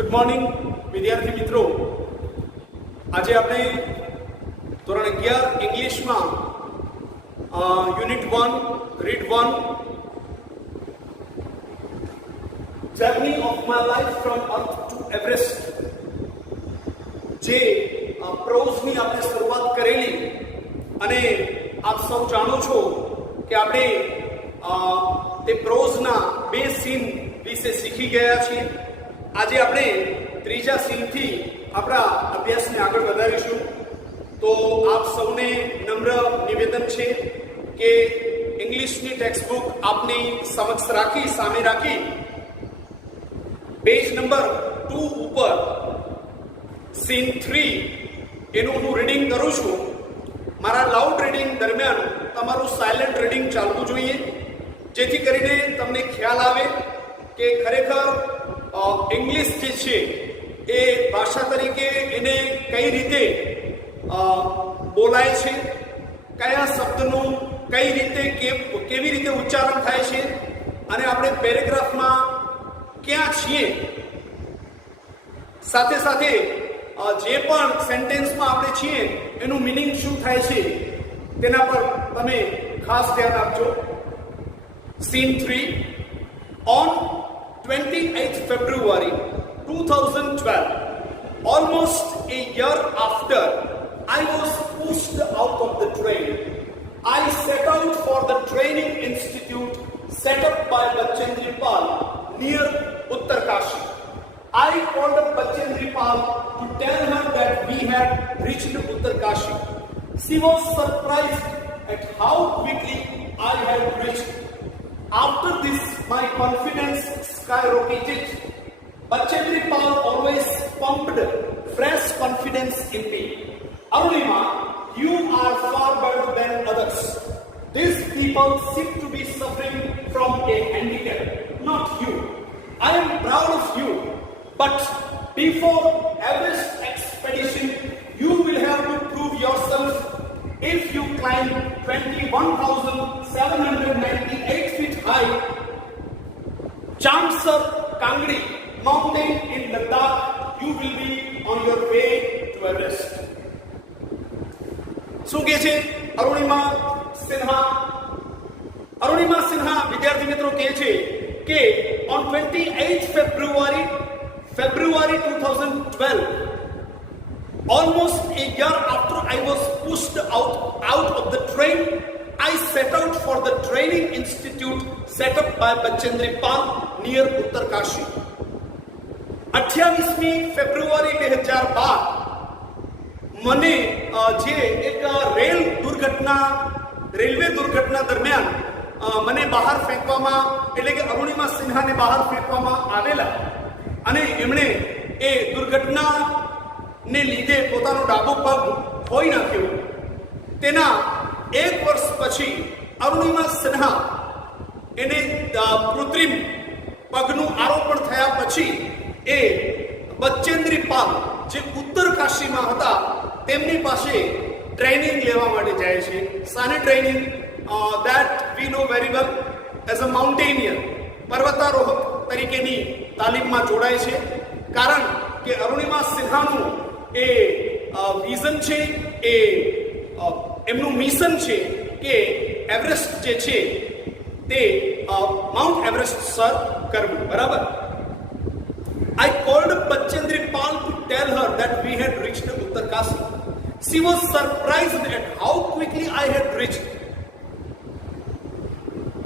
Good morning વિદ્યાર્થી મિત્રો. આજે આપણે ધોરણ 11 ઇંગ્લિશમાં unit 1 read 1 journey of my life from earth two Everest જે પ્રોઝની આપણે શરૂઆત કરેલી અને આપ સૌ જાણો છો કે આપણે તે પ્રોઝના બે સીન વિશે શીખી ગયા છીએ. આજે આપણે ત્રીજા સીનથી આપણા અભ્યાસને આગળ વધારીશું. તો આપ સૌને નમ્ર નિવેદન છે કે ઇંગ્લિશની ટેક્સ્ટબુક આપની સમક્ષ રાખી સામે રાખી પેજ નંબર 2 ઉપર સીન 3 એનું હું રીડિંગ કરું છું. મારા લાઉડ રીડિંગ દરમિયાન તમારું સાયલેન્ટ રીડિંગ ચાલવું જોઈએ, જેથી કરીને તમને ખ્યાલ આવે કે ખરેખર ઇંગ્લિશ જે છે એ ભાષા તરીકે એને કઈ રીતે બોલાય છે, કયા શબ્દનું કઈ રીતે કેવી રીતે ઉચ્ચારણ થાય છે, અને આપણે પેરેગ્રાફમાં ક્યાં છીએ, સાથે સાથે જે પણ સેન્ટેન્સમાં આપણે છીએ એનું મિનિંગ શું થાય છે તેના પર તમે ખાસ ધ્યાન આપજો. Scene 3 on 28th February 2012, almost a year after I was pushed out of the train, I set out for the training institute set up by Bachendri Pal near Uttarkashi. I called up Bachendri Pal to tell her that we had reached Uttarkashi. She was surprised at how quickly I had reached. After this, my confidence skyrocketed. Bachendri Pal always pumped fresh confidence in me. Arunima, you are far better than others. These people seem to be suffering from a handicap, not you. I am proud of you, but before Everest expedition, you will have to prove yourself. If you climb 21,798 feet high Chamsar Kangri mountain in Ladakh, you will be on your way to Everest. શું કહે છે અરુણિમા સિન્હા? અરુણિમા સિન્હા વિદ્યાર્થી મિત્રો કહે છે કે on 28th February 2012, almost a year after I was pushed out of the train, I set out for the training institute set up by Bachendri Pal near Uttarkashi. 28મી ફેબ્રુઆરી 2012 મને જે એક રેલવે દુર્ઘટના દરમિયાન મને બહાર ફેંકવામાં, એટલે કે અરુણિમા સિન્હાને બહાર ફેંકવામાં આવેલા, અને એમણે એ દુર્ઘટનાને લીધે પોતાનો ડાબો પગ ખોઈ નાખ્યો. તેના 1 વર્ષ પછી અરુણિમા સિન્હા એને કૃત્રિમ પગનું આરોપણ થયા પછી એ બચેન્દ્રી પાલ જે ઉત્તરકાશીમાં હતા તેમની પાસે ટ્રેનિંગ લેવા માટે જાય છે. સાને training? That we know very well as a mountaineer, પર્વતારોહક તરીકેની તાલીમમાં જોડાય છે. કારણ કે અરુણિમા સિન્હાનું એ વિઝન છે, એ એમનું મિશન છે કે એવરેસ્ટ જે છે તે માઉન્ટ એવરેસ્ટ સર કરવું. બરાબર. I called Bachendri Pal to tell her that we had reached Uttarkashi. She was surprised at how quickly I had reached.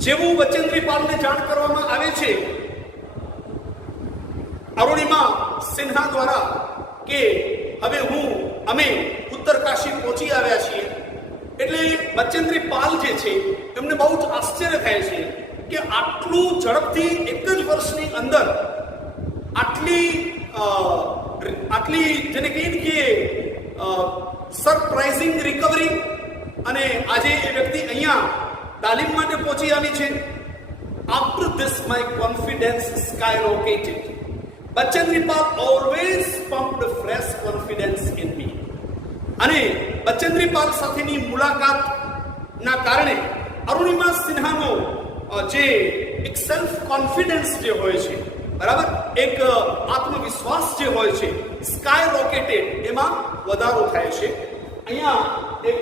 જેવું બચેન્દ્રી પાલને જાણ કરવામાં આવે છે અરુણિમા સિન્હા દ્વારા કે હવે અમે ઉત્તરકાશી પહોંચી આવ્યા છીએ, એટલે બચેન્દ્રી પાલ જે છે એમને બહુ જ આશ્ચર્ય થાય છે કે આટલું ઝડપથી એક જ વર્ષની અંદર આટલી જેને કહીએ કે સરપ્રાઇઝિંગ રિકવરી, અને આજે એ વ્યક્તિ અહીંયા તાલીમ માટે પહોંચી આવી છે. After this my confidence skyrocketed. Bachendri Pal always pumped fresh confidence in me. અને બચેન્દ્રી પાલ સાથેની મુલાકાતના કારણે અરુણિમા સિન્હાનો જે એક સેલ્ફ કોન્ફિડન્સ જે હોય છે બરાબર, એક આત્મવિશ્વાસ જે હોય છે, સ્કાય રોકેટેડ, એમાં વધારો થાય છે. અહીંયા એક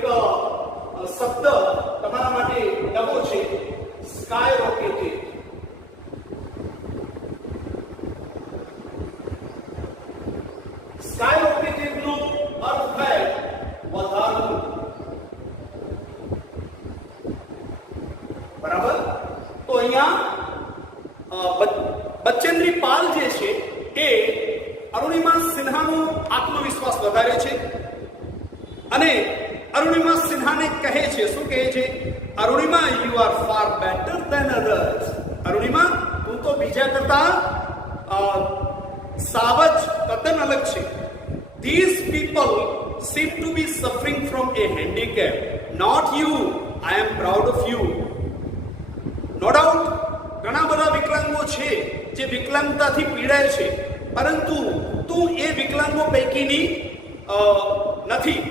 શબ્દ તમારા માટે નવો છે, સ્કાય રોકેટેડ. સ્કાય રોકેટેડ નો અર્થ થાય વધારવું. બરાબર, તો અહીંયા બચેન્દ્રી પાલ જે છે એ અરુણિમા સિન્હાનો આત્મવિશ્વાસ વધારે છે અને અરુણિમા સિન્હાને કહે છે, શું કહે છે? Arunima, you are far better than others. Arunima, તું તો બીજા કરતા સાવજ તદ્દન અલગ છે. These people seem to be suffering from a handicap. Not you. I am proud of you. No doubt, ઘણા બધા વિકલાંગો છે જે વિકલાંગતાથી પીડાય છે, પરંતુ તું એ વિકલાંગો પૈકીની નથી.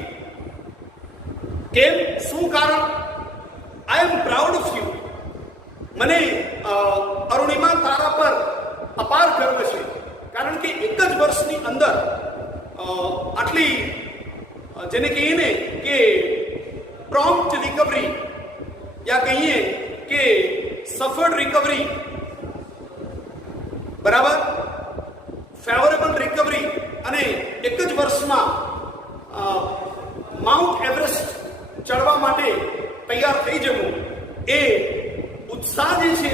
કેમ? શું કારણ? આઈ એમ પ્રાઉડ ઓફ યુ. મને અરુણિમા તારા પર અપાર ગર્વ છે, કારણ કે એક જ વર્ષની અંદર આટલી, જેને કહીએ ને કે પ્રોમ્પ્ટ રિકવરી, યા કહીએ કે સફળ રિકવરી, બરાબર, ફેવરેબલ રિકવરી, અને એક જ વર્ષમાં માઉન્ટ એવરેસ્ટ ચડવા માટે તૈયાર થઈ જવું, એ ઉત્સાહ જે છે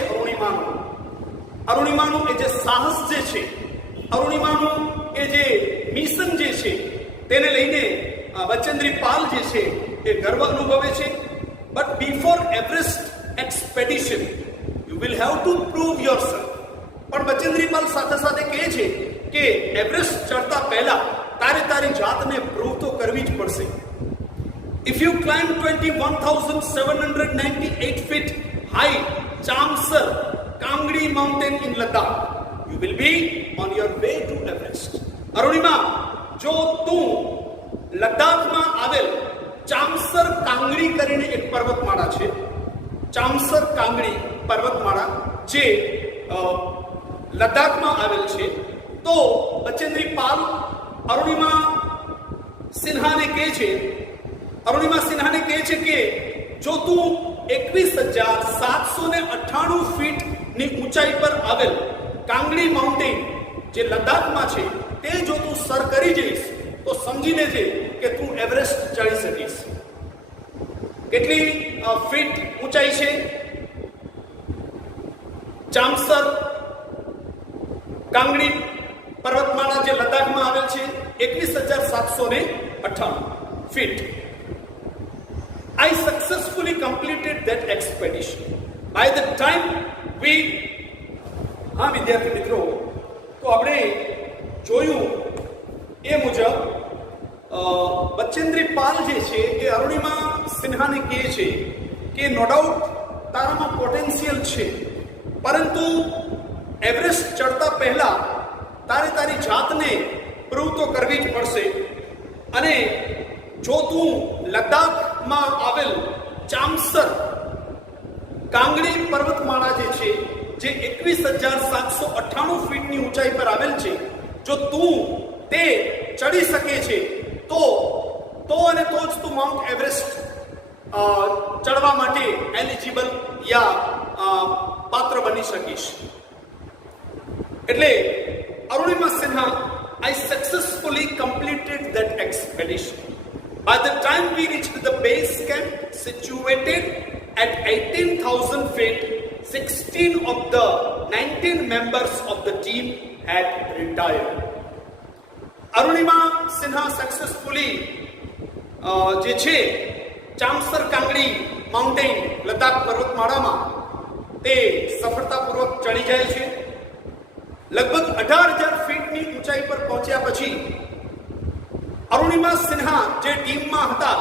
અરુણિમાનું એ જે સાહસ જે છે, અરુણિમાનું એ જે મિશન જે છે, તેને લઈને બચેન્દ્રી પાલ જે છે એ ગર્વ અનુભવે છે. But before Everest expedition you will have to prove yourself. પણ બચેન્દ્રી પાલ સાથે સાથે કહે છે કે એવરેસ્ટ ચડતા પહેલા તારી જાતને પ્રૂવ તો કરવી જ પડશે. If you climb 21,798 feet high Chamsar Kangri mountain in Ladakh, you will be on your way to Everest. Arunima, જો તું લદ્દાખમાં આવેલ ચામસર કાંગડી કરીને એક પર્વતમાળા છે, ચામસર કાંગડી પર્વતમાળા જે લદ્દાખમાં આવેલ છે, તો બચેન્દ્રી પાલ અરુણિમા સિન્હાને કહે છે કે જો તું 21,798 ફીટની ઊંચાઈ પર આવેલ કાંગડી માઉન્ટેન જે લદ્દાખમાં છે તે જો તું સર કરી જઈશ તો સમજી લેજે કે તું એવરેસ્ટ ચડી શકીશ. કેટલી ફીટ ઊંચાઈ છે ચામસર કાંગડી પર્વતમાળા જે લદ્દાખમાં આવેલ છે? 21,798 feet. I successfully completed that expedition. By the time we, હા વિદ્યાર્થી મિત્રો, તો આપણે જોયું એ મુજબ બચેન્દ્રી પાલ જે છે એ અરુણિમા સિન્હાને કહે છે કે નો ડાઉટ તારામાં પોટેન્શિયલ છે, પરંતુ એવરેસ્ટ ચડતા પહેલા તારી જાતને પ્રૂવ તો કરવી જ પડશે. અને જો તું લદ્દાખમાં આવેલ ચામસર કાંગડી પર્વતમાળા જે છે જે 21,798 ફીટની ઊંચાઈ પર આવેલ છે, જો તું તે ચડી શકે છે તો અને તો જ તું માઉન્ટ એવરેસ્ટ ચડવા માટે એલિજિબલ યા પાત્ર બની શકીશ. એટલે Arunima Sinha, I successfully completed that expedition. By the time we reached the base camp situated at 18,000 feet, 16 of the 19 members of the team had retired. Arunima Sinha successfully જે છે ચામસર કાંગડી માઉન્ટેન લદ્દાખ પર્વતમાળામાં તે સફળતાપૂર્વક ચડી જાય છે. લગભગ 18,000 ફીટની ઊંચાઈ પર પહોંચ્યા પછી અરુણિમા સિન્હા જે ટીમમાં હતા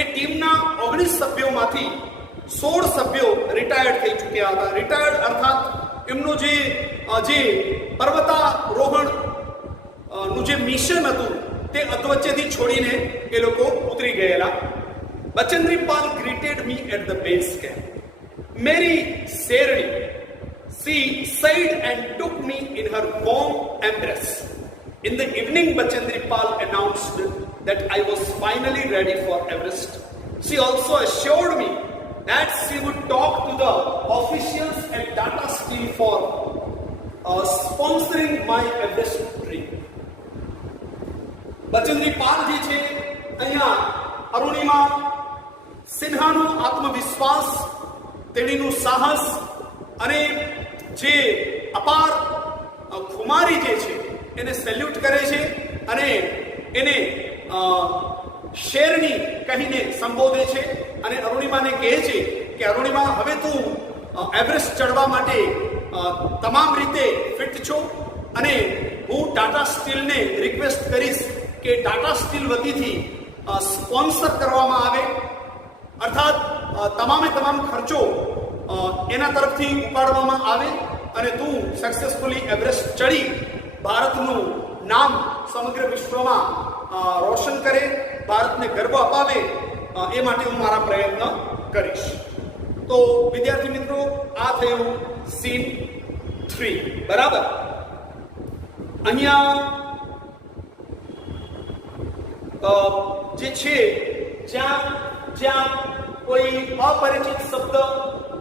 એ ટીમના 19 સભ્યોમાંથી 16 સભ્યો રિટાયર્ડ થઈ ચૂક્યા હતા. રિટાયર્ડ અર્થાત એમનું જે પર્વતારોહણ નું જે મિશન હતું તે અધવચ્ચેથી છોડીને એ લોકો ઉતરી ગયેલા. Bachendri Pal greeted me at the base camp. મેરી શેરડી She sighed and took me in her warm embrace. In the evening, Bachendri Pal announced that I was finally ready for Everest. She also assured me that she would talk to the officials at Tata Steel for sponsoring my Everest trip. Bachendri Pal ji છે અહીંયા અરુણિમા સિન્હાનો આત્મવિશ્વાસ, તેણીનું સાહસ અને જે અપાર ખુમારી જે છે એને સેલ્યુટ કરે છે અને એને શેરની કહીને સંબોધે છે અને અરુણિમાને કહે છે કે અરુણિમા, હવે તું એવરેસ્ટ ચડવા માટે તમામ રીતે ફિટ છો અને હું ટાટા સ્ટીલને રિક્વેસ્ટ કરીશ કે ટાટા સ્ટીલ વતીથી સ્પોન્સર કરવામાં આવે, અર્થાત તમામે તમામ ખર્ચો એના તરફથી ઉપાડવામાં આવે અને તું સક્સેસફુલી એવરેસ્ટ ચડી ભારતનું નામ સમગ્ર વિશ્વમાં રોશન કરે, ભારતને ગર્વ અપાવે, એ માટે હું મારા પ્રયત્ન કરીશ. તો વિદ્યાર્થી મિત્રો, આ થયું સીન 3. બરાબર. અહીંયા જે છે જ્યાં જ્યાં કોઈ અપરિચિત શબ્દ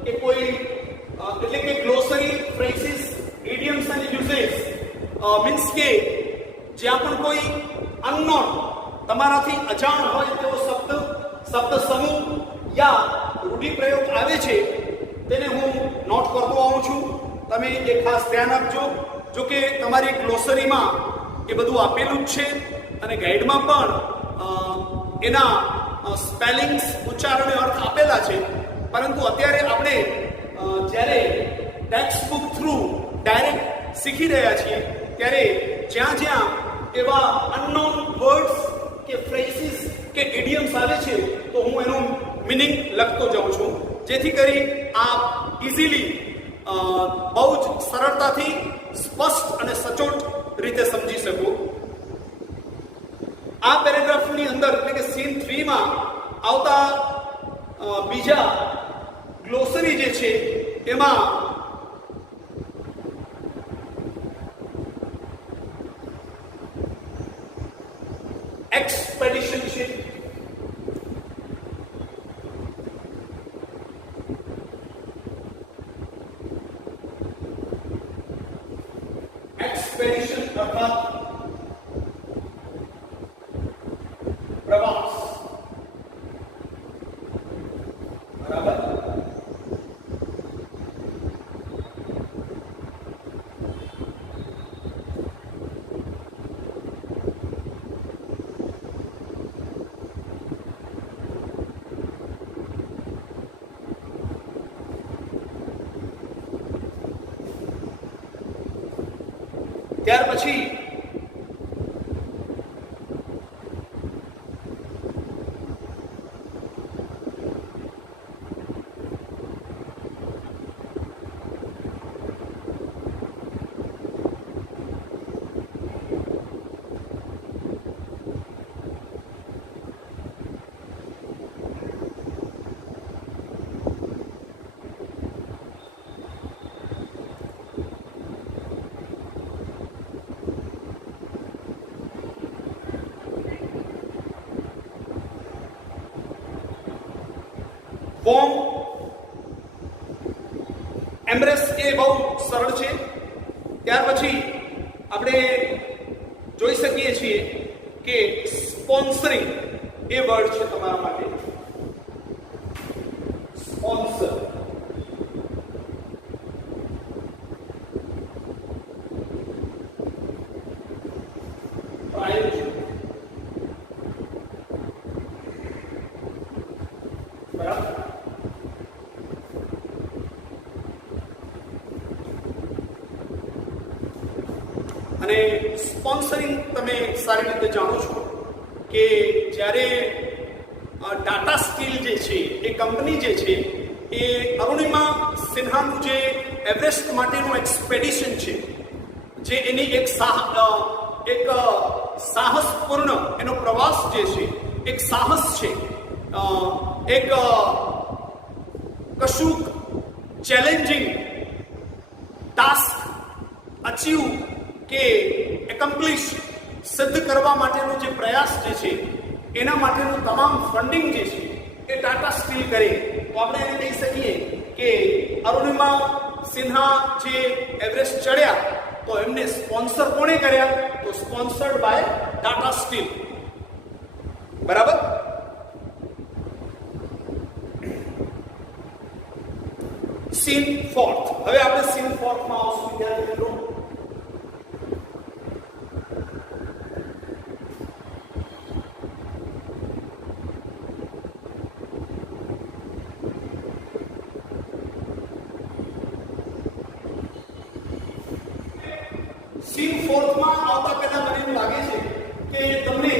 કે કોઈ એટલે કે ગ્લોસરી, ફ્રેઝિસ, ઇડિયમ્સ અને યુઝેસ મીન્સ કે જ્યાં પણ કોઈ અનનોન, તમારાથી અજાણ હોય તેવો શબ્દ સમૂહ યા રૂઢિપ્રયોગ આવે છે તેને હું નોટ કરતો આવું છું. તમે એ ખાસ ધ્યાન આપજો. જો કે તમારી ગ્લોસરીમાં એ બધું આપેલું જ છે અને ગાઈડમાં પણ એના સ્પેલિંગ્સ, ઉચ્ચારણ, અર્થ આપેલા છે, પરંતુ અત્યારે આપણે જ્યારે ટેક્સ્ટ બુક થ્રુ ડાયરેક્ટ શીખી રહ્યા છીએ ત્યારે જ્યાં જ્યાં એવા અનનોન વર્ડ્સ કે ફ્રેઝિસ કે ઇડિયમ્સ આવે છે તો હું એનું મિનિંગ લખતો જાઉં છું, જેથી કરી આપ ઇઝીલી બહુ જ સરળતાથી સ્પષ્ટ અને સચોટ રીતે સમજી શકો. આ પેરેગ્રાફની અંદર એટલે કે સીન 3 માં આવતા બીજા ગ્લોસરી જે છે એમાં એક્સપેડિશન છે, એક્સપેડિશન અર્થાત પ્રવાસ. બરાબર. ત્યાર પછી બોમ્બ એમ્બ્રેસ એ બહુ સરળ છે. ત્યાર પછી આપણે જોઈ શકીએ છીએ કે સ્પોન્સરિંગ એ વર્ડ છે તમારા માટે. સ્પોન્સર, પ્રાયોજક. બરાબર. અને સ્પોન્સરિંગ તમે સારી રીતે જાણો છો કે જ્યારે ટાટા સ્ટીલ જે છે એ કંપની જે છે એ અરુણિમા સિન્હાનું જે એવરેસ્ટ માટેનું એક્સપેડિશન છે, જે એની એક સાહસપૂર્ણ એનો પ્રવાસ જે છે, એક સાહસ છે, એક કશુંક ચેલેન્જિંગ ટાસ્ક અચીવ કે એકમ્પ્લિશ સિદ્ધ કરવા માટેનો જે પ્રયાસ જે છે એના માટેનું તમામ ફંડિંગ જે છે એ ટાટા સ્ટીલ કરે તો આપણે એને કહી શકીએ કે અરુણિમા સિન્હા જે એવરેસ્ટ ચડ્યા તો એમને સ્પોન્સર કોણે કર્યા તો સ્પોન્સર્ડ બાય ટાટા સ્ટીલ. બરાબર. Scene fourth. હવે આપણે સીન ફોર્થમાં આવશું વિદ્યાર્થી મિત્રો. સીન ફોર્થમાં આવતા પહેલા મને એવું લાગે છે કે તમને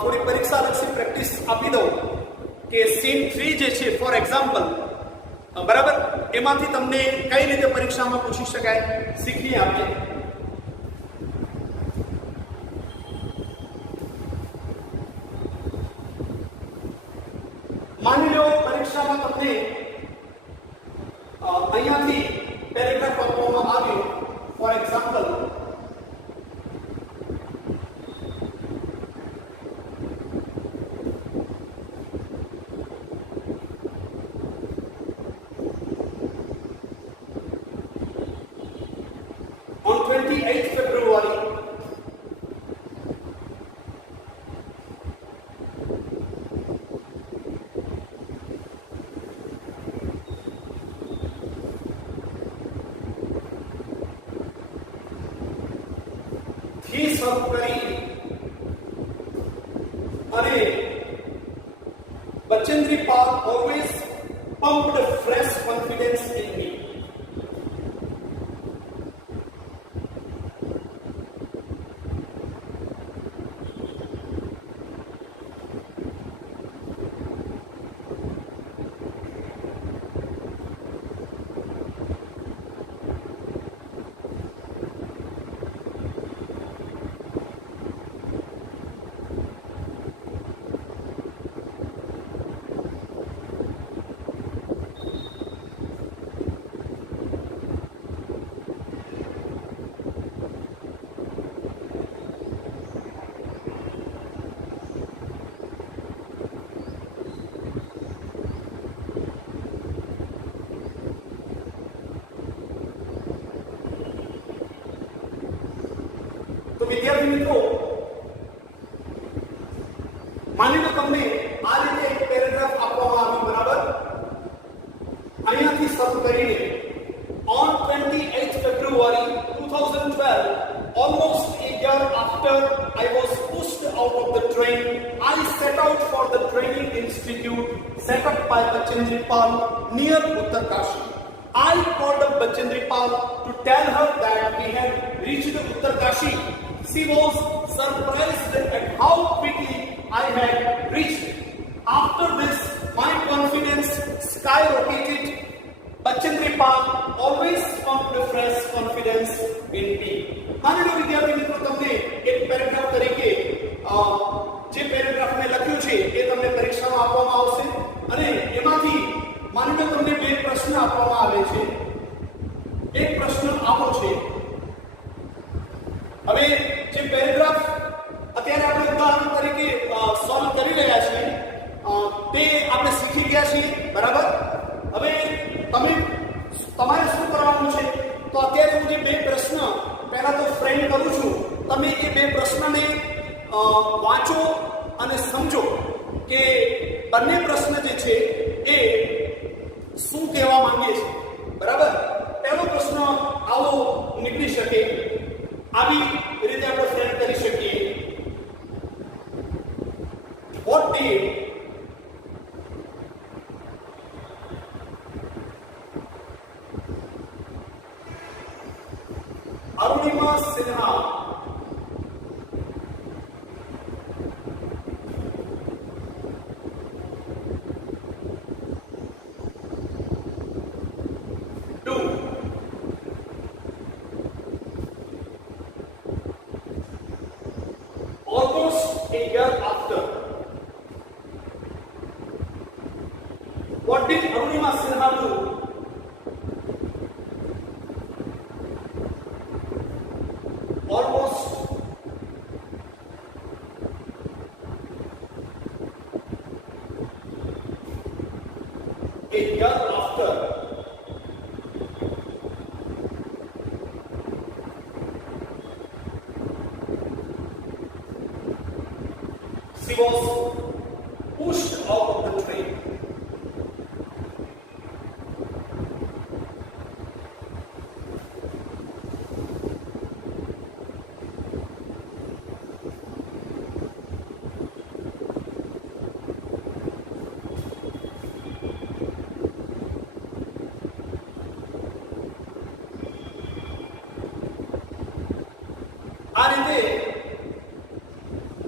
થોડી પરીક્ષાલક્ષી પ્રેક્ટિસ આપી દઉં કે સીન 3 જે છે ફોર એક્ઝામ્પલ, બરાબર, એમાંથી તમને કઈ રીતે પરીક્ષામાં પૂછી શકાય શીખીએ આપણે. માની લો પરીક્ષામાં તમને અહીંયાથી પેરેગ્રાફ આપવામાં આવ્યો for example on 28th February he served કરી અને Bachendri Pal always pumped fresh confidence in me. તો વિદ્યાર્થી મિત્રો માની લો તમને આ રીતે એક પેરેગ્રાફ આપવામાં આવ્યું, બરાબર, અહીંયાથી શરૂ કરીને on 28th February 2012, almost a year after I was pushed out of the train, I set out for the training institute set up by Bachendri Pal near Uttarkashi. I called up Bachendri Pal to tell her that we had reached Uttarkashi. She was surprised at how quickly I had reached. After this, my confidence skyrocketed. Bachendri Pal always pumped fresh confidence in me. માની લો વિદ્યાર્થી મિત્રો તમને એક paragraph તરીકે જે paragraph મેં લખ્યું છે એ તમને પરીક્ષામાં આપવામાં આવશે અને એમાંથી માની લો તમને બે પ્રશ્ન આપવામાં આવે છે. એક પ્રશ્ન આવો છે. હવે જે પેરેગ્રાફ અત્યારે આપણે ઉદાહરણ તરીકે સોલ્વ કરી રહ્યા છીએ તે આપણે શીખી ગયા છીએ, બરાબર. હવે તમારે શું કરવાનું છે તો અત્યારે હું જે બે પ્રશ્ન પહેલા તો ફ્રેમ કરું છું, તમે એ બે પ્રશ્નને વાંચો અને સમજો કે બંને પ્રશ્ન જે છે એ શું કહેવા માંગે છે, બરાબર. પહેલો પ્રશ્ન આવો નીકળી શકે, આવી રીતે આપણે ફ્રેમ કરી શકીએ. What did Arunima Sinha do almost a year after? What did Arunima Sinha do a year after she was pushed out of the train. આ રીતે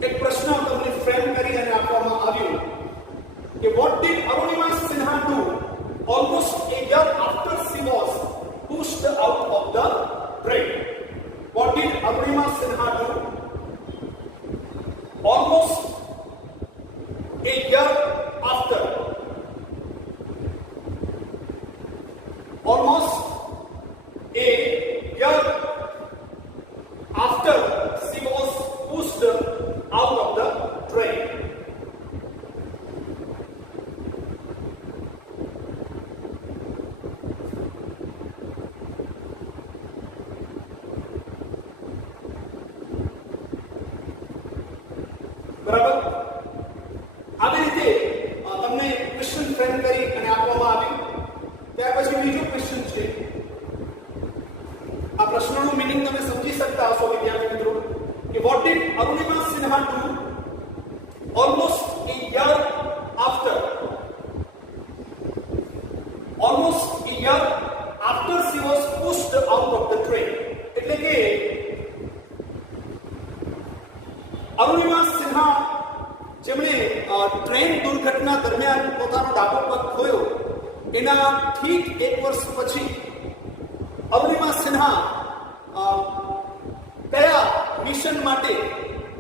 એક પ્રશ્ન તમને ફ્રેમ કરી અને આપવામાં આવ્યો કે what did Arunima Sinha do almost a year after she was pushed out of the train? What did Arunima Sinha do almost a year after? Almost a year after she was pushed out of the train. બરાબર, આવી રીતે તમને question frame કરી અને આપવામાં આવ્યું. ત્યાર પછી બીજો ક્વેશ્ચન છે. આ પ્રશ્નનું મીનિંગ તમે સમજી શકતા હશો વિદ્યાર્થી મિત્રો કે what did Arunima Sinha do almost a year after? Almost a year after she was pushed out of the train. એટલે કે અરુણિમા સિન્હા જેમણે ટ્રેન દુર્ઘટના દરમિયાન પોતાનો ડાબો પગ ખોયો એના ઠીક 1 વર્ષ પછી અરુણિમા સિન્હા કયા મિશન માટે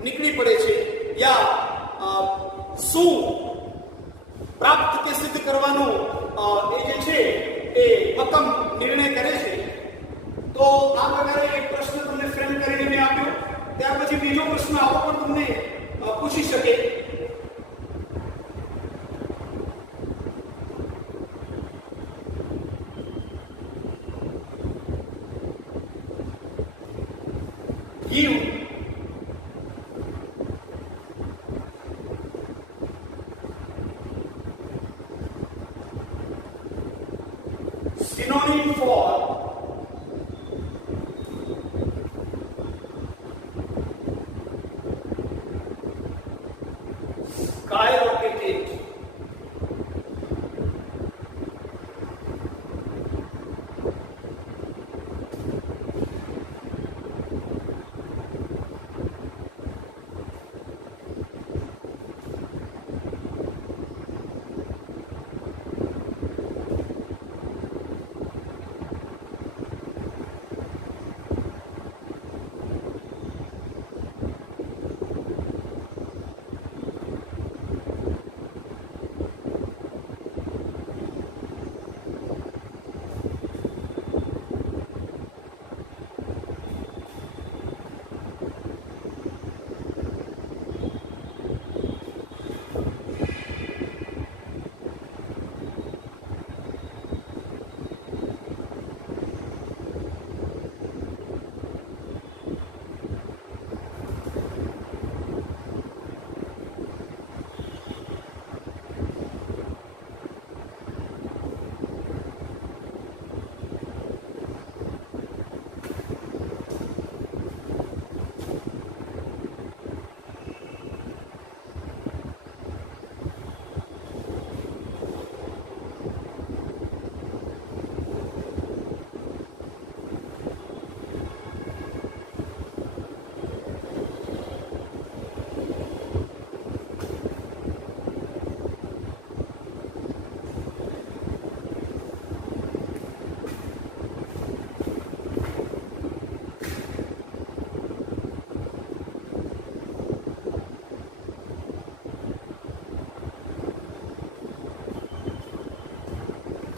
નીકળી પડે છે યા શું પ્રાપ્ત કે સિદ્ધ કરવાનો એ જે છે એ મક્કમ નિર્ણય કરે છે. તો આ પ્રકારે એક પ્રશ્ન તમને ફ્રેમ કરીને મેં આપ્યો. ત્યાર પછી બીજો પ્રશ્ન આવો પણ તમને પૂછી શકે. Give synonym for skyrocketed.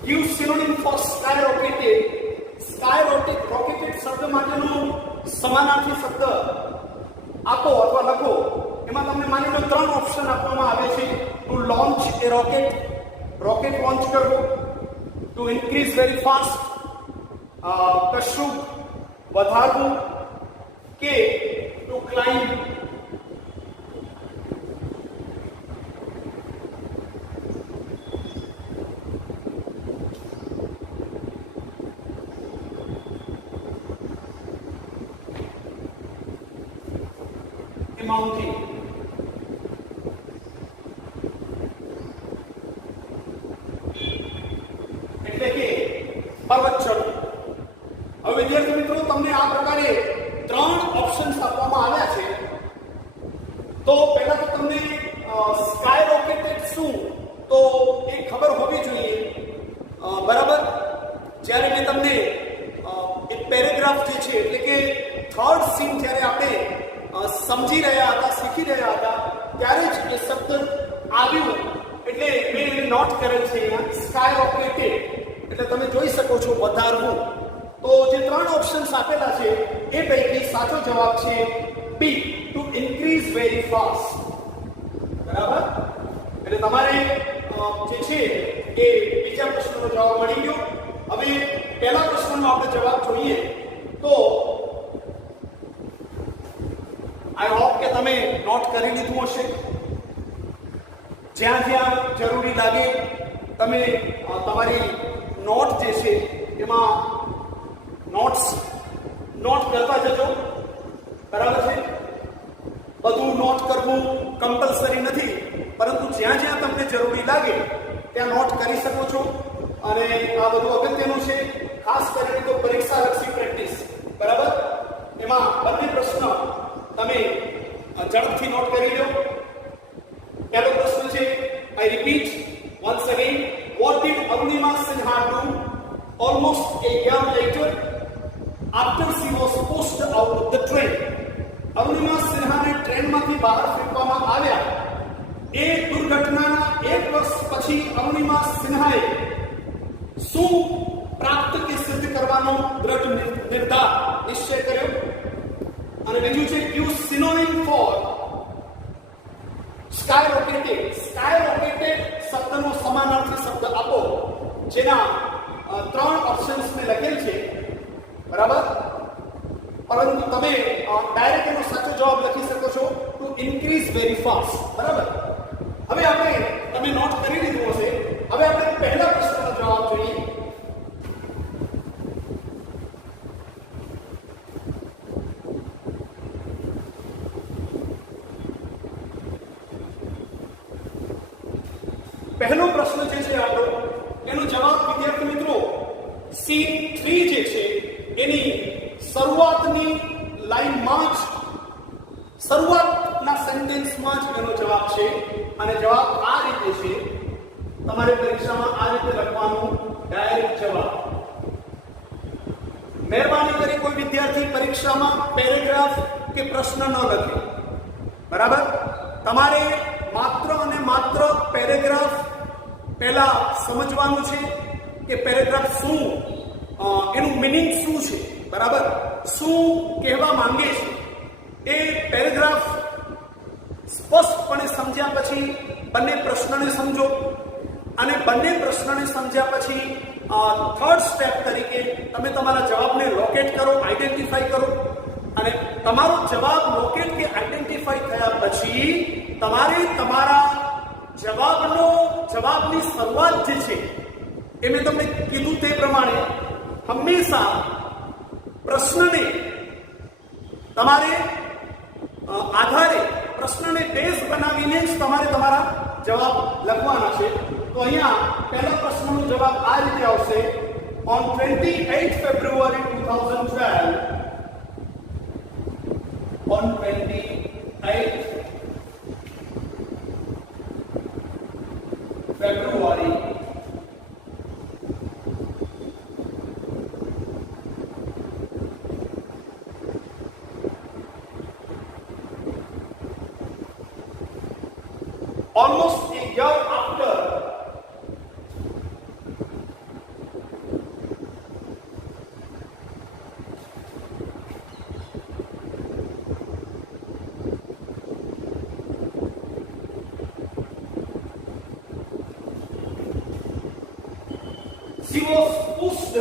Use synonym for skyrocketed. Skyrocketed શબ્દ માટેનો સમાનાર્થી શબ્દ આપો અથવા લખો. એમાં તમને માની લો 3 ઓપ્શન આપવામાં આવે છે. ટુ લોન્ચ એ રોકેટ, રોકેટ લોન્ચ કરવો, ટુ ઇન્ક્રીઝ વેરી ફાસ્ટ, કશું વધારવું કે ટુ ક્લાઇમ્બ. માઉન્ટેન. એટલે કે પર્વત ચડવું. હવે વિદ્યાર્થી મિત્રો, તમને આ પ્રકારે 3 ઓપ્શન્સ આપવામાં આવ્યા છે. તો પહેલા તો તમને સ્કાય રોકેટેડ શું, તો એ ખબર હોવી જોઈએ. બરાબર, જ્યારે મેં તમને એક પેરેગ્રાફ જે છે એટલે કે થર્ડ સીન જ્યારે આપણે સમજી રહ્યા હતા, શીખી રહ્યા હતા, ત્યારે જ એ શબ્દ આવ્યું એટલે મેં એને નોટ કરેલ છે અહીંયા, સ્કાય રોકેટેડ. એટલે તમે જોઈ શકો છો વધારવું. તો જે 3 ઓપ્શન્સ આપેલા છે એ પૈકી સાચો જવાબ છે બી, ટુ ઇન્ક્રીઝ વેરી ફાસ્ટ. બરાબર, એટલે તમારે જે છે એ બીજા પ્રશ્નનો જવાબ મળી ગયો. હવે પહેલા પ્રશ્નનો આપણે જવાબ જોઈએ. તો આઈ હોપ કે તમે નોટ કરી લીધું હશે. જ્યાં જ્યાં જરૂરી લાગે તમે તમારી નોટ જે છે એમાં નોટ કરતા જજો. બરાબર છે, બધું નોટ કરવું કમ્પલસરી નથી, પરંતુ જ્યાં જ્યાં તમને જરૂરી લાગે ત્યાં નોટ કરી શકો છો. અને આ બધું અગત્યનું છે, ખાસ કરીને તો પરીક્ષાલક્ષી પ્રેક્ટિસ. બરાબર, એમાં બંને પ્રશ્ન તમે ઝડપથી નોટ કરી લો. પહેલો પ્રશ્ન છે, આઈ repeat once again, what did Arunima Sinha do almost a year later after she was pushed out of the train? Arunima સિન્હાને ટ્રેનમાંથી બહાર ફેંકવામાં આવ્યા એ દુર્ઘટનાના 1 વર્ષ પછી અરુણિમા સિન્હાએ શું પ્રાપ્ત કે સિદ્ધ કરવાનો દ્રઢ નિર્ધાર નિશ્ચય કર્યો? અને બીજું છે, use synonym for skyrocketed. Skyrocketed શબ્દનો સમાનાર્થી શબ્દ આપો, જેના 3 ઓપ્શન્સ મેં લખેલ છે. બરાબર, પરંતુ તમે ડાયરેક્ટ એનો સાચો જવાબ લખી શકો છો, ટુ ઇન્ક્રીઝ વેરી ફાસ્ટ. બરાબર, હવે આપણે તમે નોટ કરી લીધું હશે. હવે આપણે પહેલા પ્રશ્નનો જવાબ જોઈએ. પહેલો પ્રશ્ન જે છે આપણો, એનો જવાબ વિદ્યાર્થી મિત્રો સીન 3 જે છે એની શરૂઆતની લાઈનમાં જ, શરૂઆતના સેન્ટેન્સમાં જ એનો જવાબ છે. અને જવાબ આ રીતે છે, તમારે પરીક્ષામાં આ રીતે લખવાનું ડાયરેક્ટ જવાબ. મહેરબાની કરી કોઈ વિદ્યાર્થી પરીક્ષામાં પેરેગ્રાફ કે પ્રશ્ન ન લખે. બરાબર, તમારે માત્ર અને માત્ર પેરેગ્રાફ પહેલા સમજવાનું છે કે પેરેગ્રાફ શું, એનું મિનિંગ શું છે. બરાબર, શું કહેવા માંગે છે એ પેરેગ્રાફ સ્પષ્ટપણે સમજ્યા પછી બંને પ્રશ્નને સમજો. અને બંને પ્રશ્નને સમજ્યા પછી થર્ડ સ્ટેપ તરીકે તમે તમારા જવાબને લોકેટ કરો, આઈડેન્ટિફાઈ કરો. અને તમારો જવાબ લોકેટ કે આઈડેન્ટિફાઈ થયા પછી તમારે તમારા જવાબની શરૂઆત જે છે એ મેં તમને કીધું તે પ્રમાણે હંમેશા પ્રશ્નને તમારે આધારે, પ્રશ્નને બેઝ બનાવીને જ તમારે તમારા જવાબ લખવાના છે. તો અહીંયા પહેલા પ્રશ્નનો જવાબ આ રીતે આવશે, on 28 February 2012, on 28 February almost a year after She was pushed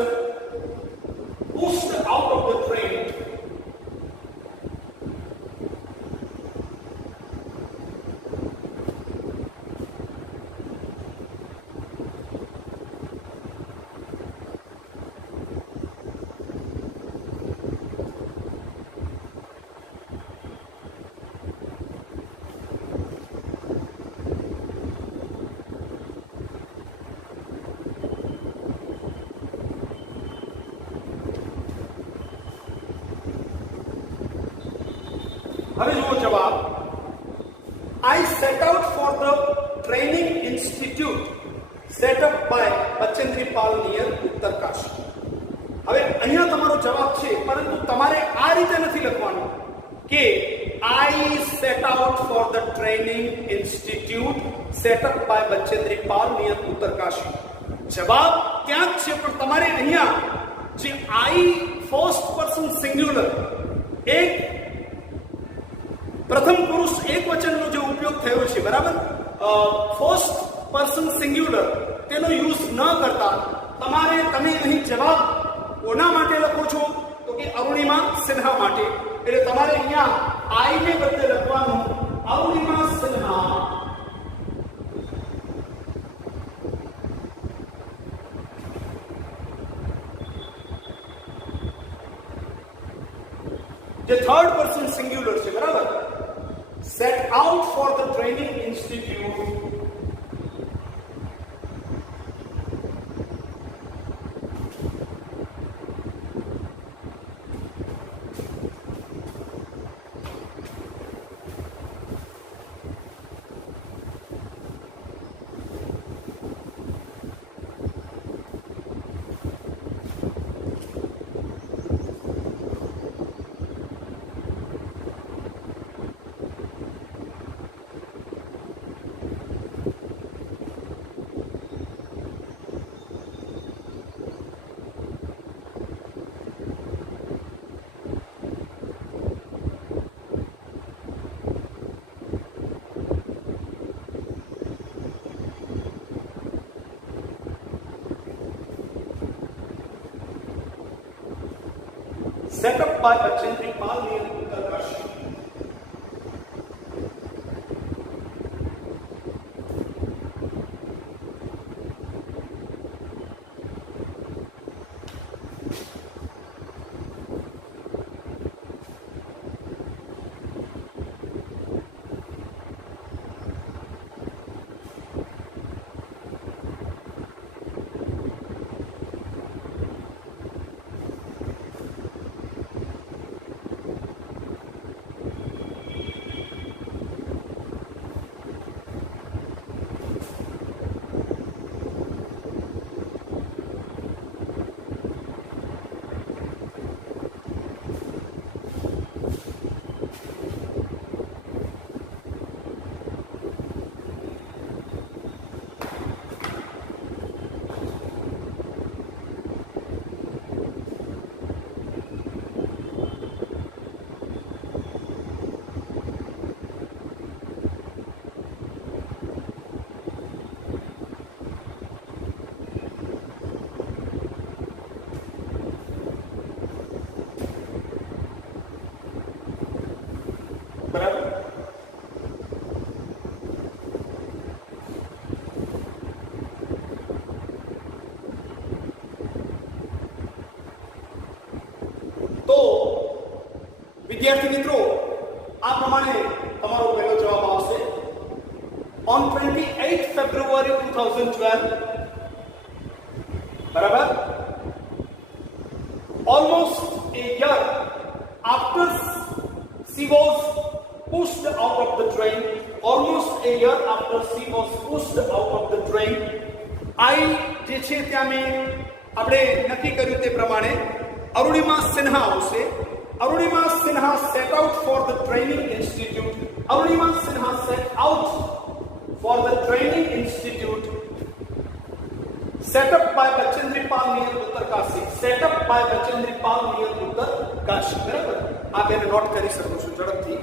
out of the train. હવે જુઓ જવાબ. I set out for the training institute set up by Bachendri Pal near Uttarkashi. હવે અહીંયા તમારો જવાબ છે, પરંતુ તમારે આ રીતે નથી લખવાનું કે I set out for the training institute set up by Bachendri Pal near Uttarkashi. જવાબ ત્યાં જ છે, પણ તમારે અહીંયા જે I ફર્સ્ટ પર્સન સિંગ્યુલર એક પ્રથમ પુરુષ એક વચનનો જે ઉપયોગ થયો છે, બરાબર, ફર્સ્ટ પર્સન સિંગ્યુલર, તેનો યુઝ ન કરતા તમે અહીં જવાબ કોના માટે લખો છો તો કે અરુણિમા સિન્હા માટે. એટલે તમારે અહીંયા આઈ ને બદલે લખવાનું અરુણિમા સિન્હા. જે થર્ડ પર્સન સિંગ્યુલર છે, બરાબર, set out for the training institute set up by Bachendri Pal near Uttarkashi. તો વિદ્યાર્થી મિત્રો, આ પ્રમાણે તમારો પહેલો જવાબ આવશે. On 28 February 2012, બરાબર, almost a year after she was pushed out of the train, I જે છે ત્યાં મેં આપણે નક્કી કર્યું તે પ્રમાણે અરુણિમા સિન્હા આવશે. Arunima Sinha set out for the training institute. Arunima Sinha set out for the training institute set up by Bachendri Pal near Uttarkashi. set up by Bachendri Pal near Uttarkashi. બરાબર, આ બેને નોટ કરી શકો છો ઝડપથી.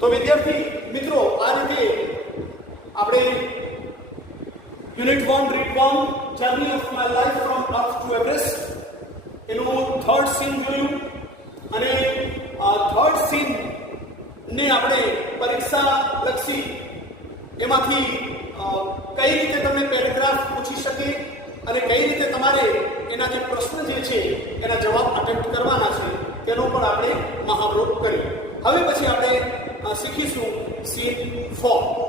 તો વિદ્યાર્થી મિત્રો, આ રીતે આપણે unit 1 read 1 journey of my life from earth two Everest એનું થર્ડ સીન જોયું. અને થર્ડ સીન ને આપણે પરીક્ષા લક્ષી એમાંથી કઈ રીતે તમને પેરેગ્રાફ પૂછી શકે અને કઈ રીતે તમારે એના જે પ્રશ્ન જે છે એના જવાબ અટેમ્પ્ટ કરવાના છે તેનો પણ આપણે મહાવરો કર્યો. હવે પછી આપણે શીખીશું સીન 4.